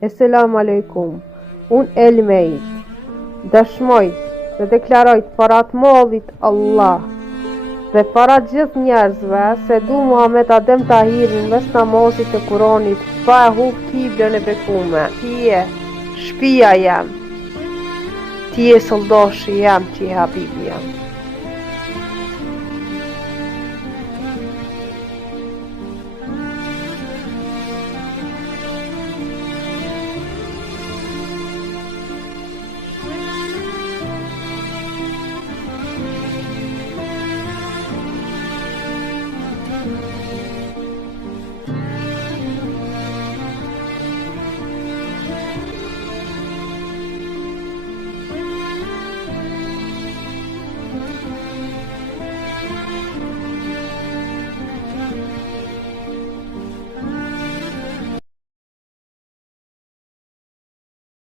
Esselamu alaikum. Unë Elmejt dëshmoj dhe deklaroj para të Madhit Allah dhe para gjithë njerëzve se du Muhammed Adem Tahirin mes namazit të Kuranit pa e hup kiblën e bekume. Tije shpia jam, tije soldashi jam që i habibi jam.